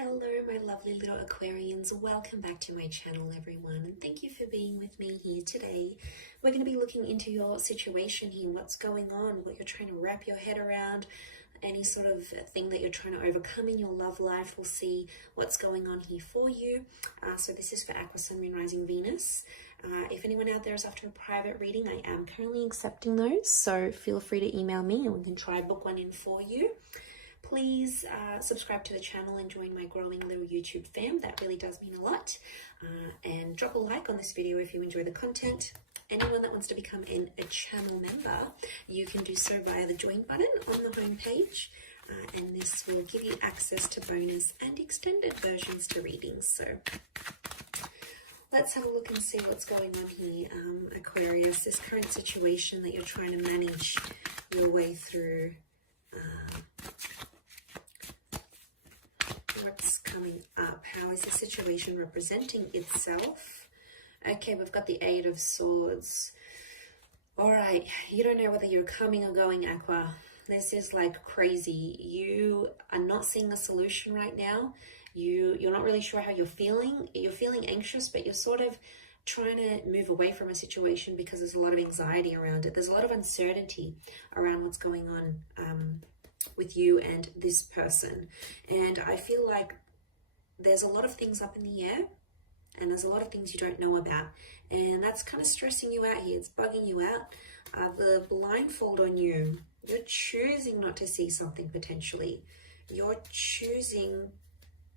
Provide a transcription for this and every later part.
Hello, my lovely little Aquarians. Welcome back to my channel, everyone, and thank you for being with me here today. We're going to be looking into your situation here, what's going on, what you're trying to wrap your head around, any sort of thing that you're trying to overcome in your love life. We'll see what's going on here for you. So this is for Aqua, Sun, Moon, Rising, Venus. If anyone out there is after a private reading, I am currently accepting those, so feel free to email me and we can try book one in for you. Please subscribe to the channel and join my growing little YouTube fam. That really does mean a lot. And drop a like on this video if you enjoy the content. Anyone that wants to become a channel member, you can do so via the join button on the home page. And this will give you access to bonus and extended versions to readings. So let's have a look and see what's going on here. Aquarius, this current situation that you're trying to manage your way through. What's coming up? How is the situation representing itself? Okay, we've got the Eight of Swords. All right, you don't know whether you're coming or going, Aqua. This is like crazy. You are not seeing a solution right now. You're not really sure how you're feeling. You're feeling anxious, but you're sort of trying to move away from a situation because there's a lot of anxiety around it. There's a lot of uncertainty around what's going on with you and this person. And I feel like there's a lot of things up in the air and there's a lot of things you don't know about. And that's kind of stressing you out here. It's bugging you out. The blindfold on you, you're choosing not to see something potentially. You're choosing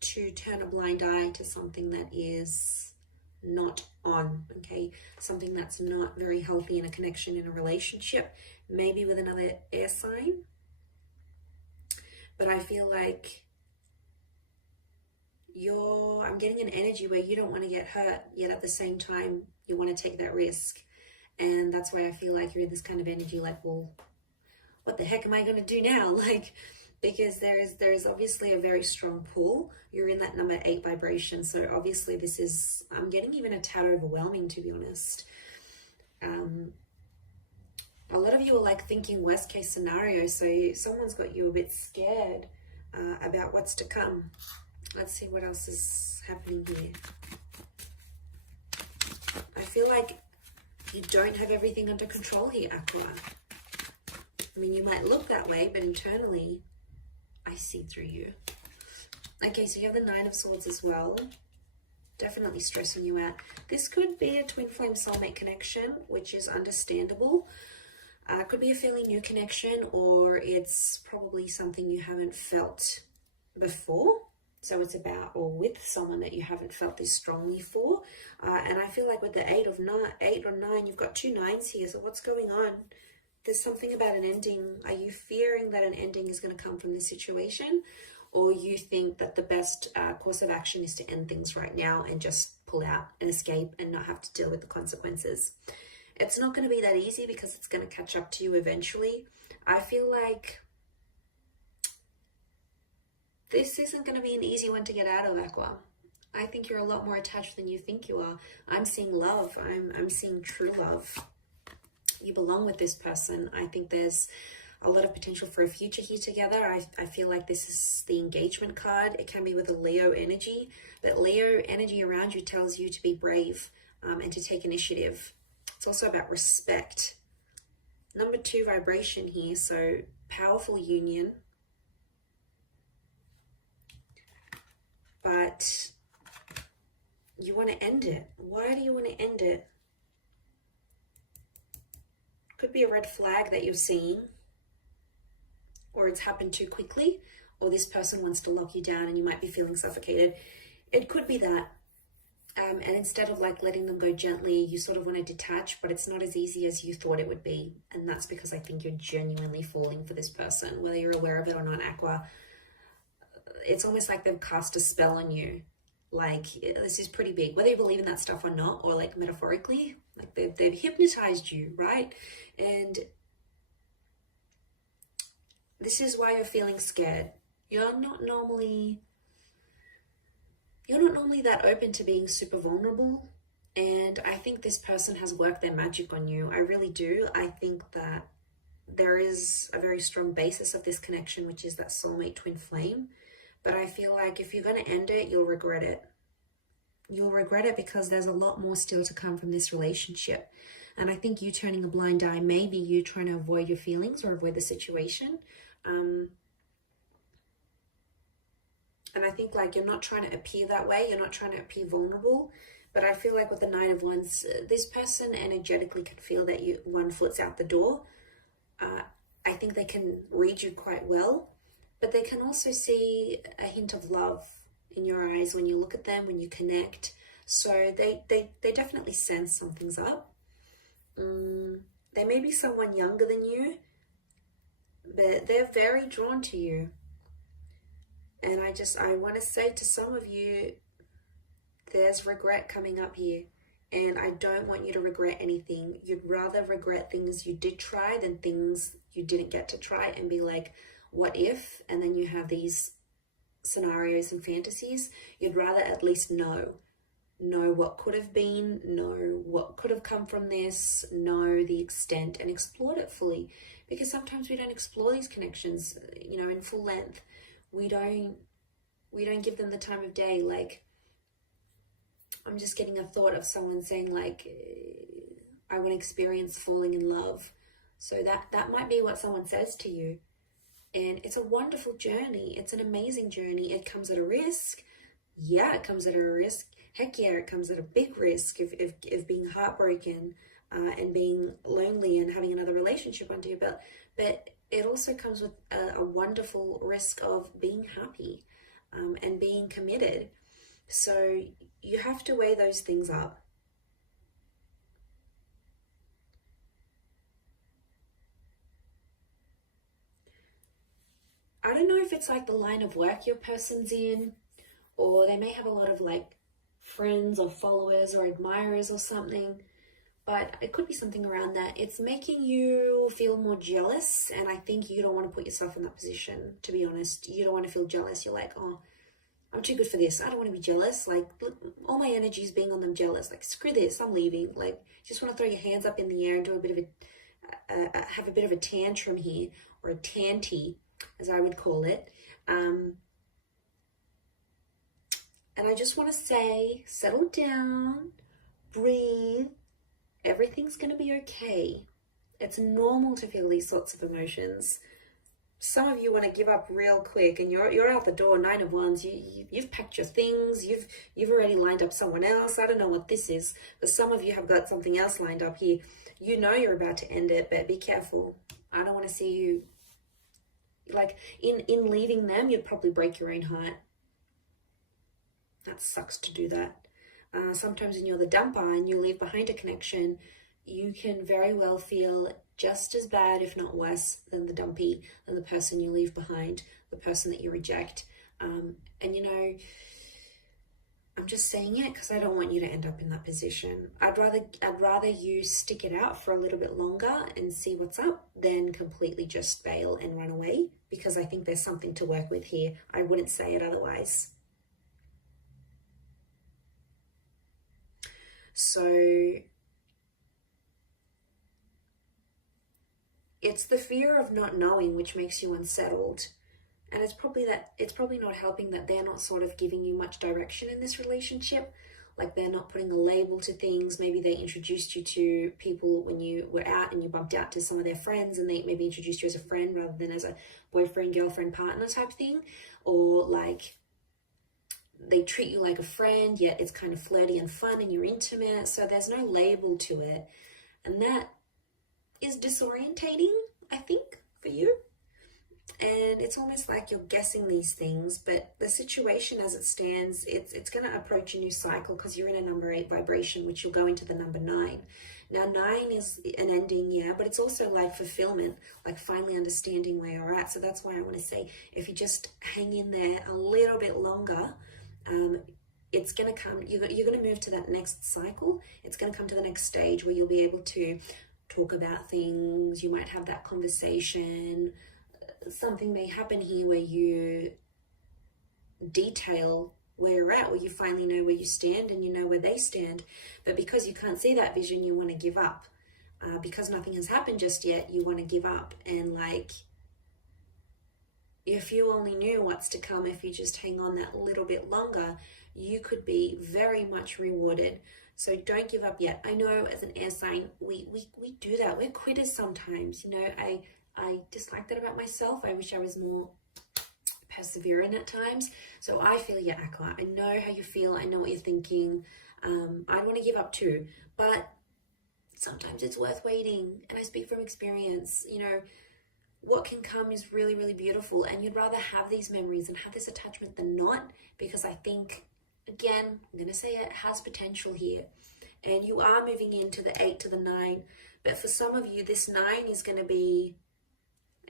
to turn a blind eye to something that is not on, okay? Something that's not very healthy in a connection, in a relationship, maybe with another air sign. But I feel like I'm getting an energy where you don't want to get hurt, yet at the same time, you want to take that risk. And that's why I feel like you're in this kind of energy, like, well, what the heck am I going to do now? Like, because there is obviously a very strong pull. You're in that number 8 vibration. So obviously this is, I'm getting even a tad overwhelming, to be honest. A lot of you are like thinking worst case scenario. So someone's got you a bit scared about what's to come. Let's see what else is happening here. I feel like you don't have everything under control here, Aqua. I mean, you might look that way, but internally, I see through you. Okay, so you have the Nine of Swords as well. Definitely stressing you out. This could be a twin flame soulmate connection, which is understandable. Could be a fairly new connection, or it's probably something you haven't felt before. So it's about or with someone that you haven't felt this strongly for. And I feel like with the eight or nine, you've got 2 9s here. So what's going on? There's something about an ending. Are you fearing that an ending is going to come from this situation? Or you think that the best course of action is to end things right now and just pull out and escape and not have to deal with the consequences? It's not going to be that easy because it's going to catch up to you eventually. I feel like this isn't going to be an easy one to get out of, Aqua. I think you're a lot more attached than you think you are. I'm seeing love. I'm seeing true love. You belong with this person. I think there's a lot of potential for a future here together. I feel like this is the engagement card. It can be with a Leo energy, but Leo energy around you tells you to be brave and to take initiative. It's also about respect. Number 2 vibration here, so powerful union. But you want to end it. Why do you want to end it? Could be a red flag that you're seeing, or it's happened too quickly, or this person wants to lock you down and you might be feeling suffocated. It could be that. And instead of like letting them go gently, you sort of want to detach, but it's not as easy as you thought it would be. And that's because I think you're genuinely falling for this person, whether you're aware of it or not, Aqua. It's almost like they've cast a spell on you. Like, this is pretty big, whether you believe in that stuff or not, or like metaphorically, like they've hypnotized you, right? And this is why you're feeling scared. You're not normally that open to being super vulnerable. And I think this person has worked their magic on you. I really do. I think that there is a very strong basis of this connection, which is that soulmate twin flame. But I feel like if you're going to end it, you'll regret it. You'll regret it because there's a lot more still to come from this relationship. And I think you turning a blind eye, maybe you trying to avoid your feelings or avoid the situation. And I think like you're not trying to appear that way. You're not trying to appear vulnerable. But I feel like with the Nine of Wands, this person energetically can feel that one foot's out the door. I think they can read you quite well. But they can also see a hint of love in your eyes when you look at them, when you connect. So they definitely sense something's up. They may be someone younger than you, but they're very drawn to you. And I want to say to some of you, there's regret coming up here. And I don't want you to regret anything. You'd rather regret things you did try than things you didn't get to try and be like, what if? And then you have these scenarios and fantasies. You'd rather at least know what could have been, know what could have come from this, know the extent and explore it fully. Because sometimes we don't explore these connections, in full length. We don't give them the time of day. Like, I'm just getting a thought of someone saying like, I want to experience falling in love. So that might be what someone says to you. And it's a wonderful journey. It's an amazing journey. It comes at a risk. Yeah, it comes at a risk. Heck yeah, it comes at a big risk of being heartbroken and being lonely and having another relationship under your belt. But it also comes with a wonderful risk of being happy and being committed. So you have to weigh those things up. I don't know if it's like the line of work your person's in, or they may have a lot of like friends or followers or admirers or something, but it could be something around that. It's making you feel more jealous, and I think you don't want to put yourself in that position, to be honest. You don't want to feel jealous. You're like, oh, I'm too good for this. I don't want to be jealous. Like, all my energy is being on them jealous. Like, screw this, I'm leaving. Like, just want to throw your hands up in the air and do have a bit of a tantrum here, or a tanty, as I would call it. And I just want to say, settle down, breathe. Everything's going to be okay. It's normal to feel these sorts of emotions. Some of you want to give up real quick, and you're out the door. Nine of Wands. You've packed your things. You've already lined up someone else. I don't know what this is, but some of you have got something else lined up here. You know you're about to end it, but be careful. I don't want to see you. Like, in leaving them, you'd probably break your own heart. That sucks to do that. Sometimes when you're the dumper and you leave behind a connection, you can very well feel just as bad, if not worse, than the dumpy, than the person you leave behind, the person that you reject. And I'm just saying it because I don't want you to end up in that position. I'd rather you stick it out for a little bit longer and see what's up than completely just bail and run away, because I think there's something to work with here. I wouldn't say it otherwise. So it's the fear of not knowing which makes you unsettled. And it's probably not helping that they're not sort of giving you much direction in this relationship. Like, they're not putting a label to things. Maybe they introduced you to people when you were out and you bumped out to some of their friends, and they maybe introduced you as a friend rather than as a boyfriend, girlfriend, partner type thing. Or like, they treat you like a friend, yet it's kind of flirty and fun and you're intimate. So there's no label to it. And that is disorientating, I think, for you. And it's almost like you're guessing these things, but the situation as it stands, it's going to approach a new cycle because you're in a number 8 vibration, which you'll go into the number 9. Now, 9 is an ending, yeah, but it's also like fulfillment, like finally understanding where you're at. So that's why I want to say, if you just hang in there a little bit longer, it's going to come, you're going to move to that next cycle. It's going to come to the next stage where you'll be able to talk about things. You might have that conversation. Something may happen here where you detail where you're at, where you finally know where you stand and you know where they stand. But because you can't see that vision, you want to give up. Because nothing has happened just yet, you want to give up and like if you only knew what's to come, if you just hang on that little bit longer, you could be very much rewarded. So don't give up yet. I know as an air sign, we do that. We're quitters sometimes. You know, I dislike that about myself. I wish I was more persevering at times. So I feel you, Aqua. I know how you feel. I know what you're thinking. I want to give up too, but sometimes it's worth waiting. And I speak from experience. You know, what can come is really, really beautiful, and you'd rather have these memories and have this attachment than not, because I think, again, I'm going to say it has potential here, and you are moving into the 8 to the 9, but for some of you, this 9 is going to be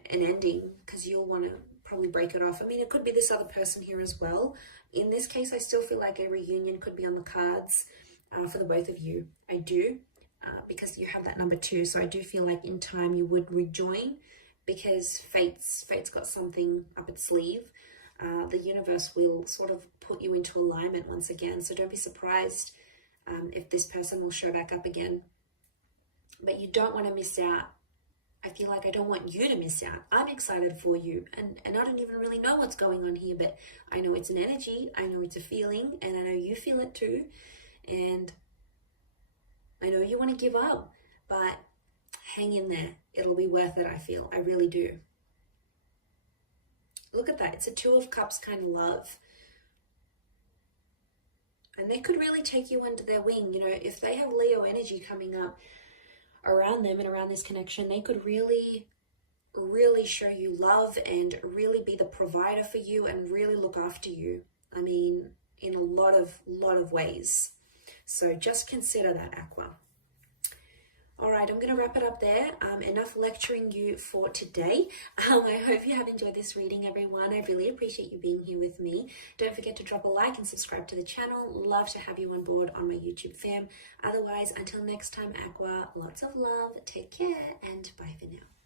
an ending, because you'll want to probably break it off. I mean, it could be this other person here as well. In this case, I still feel like a reunion could be on the cards for the both of you. I do, because you have that number 2, so I do feel like in time you would rejoin, because fate's got something up its sleeve. The universe will sort of put you into alignment once again. So don't be surprised if this person will show back up again. But you don't want to miss out. I feel like I don't want you to miss out. I'm excited for you. And I don't even really know what's going on here, but I know it's an energy. I know it's a feeling, and I know you feel it too. And I know you want to give up, but hang in there. It'll be worth it, I feel. I really do. Look at that. It's a 2 of Cups kind of love. And they could really take you under their wing. You know, if they have Leo energy coming up around them and around this connection, they could really, really show you love and really be the provider for you and really look after you. I mean, in a lot of ways. So just consider that, Aqua. All right, I'm going to wrap it up there. Enough lecturing you for today. I hope you have enjoyed this reading, everyone. I really appreciate you being here with me. Don't forget to drop a like and subscribe to the channel. Love to have you on board on my YouTube fam. Otherwise, until next time, Aqua, lots of love. Take care and bye for now.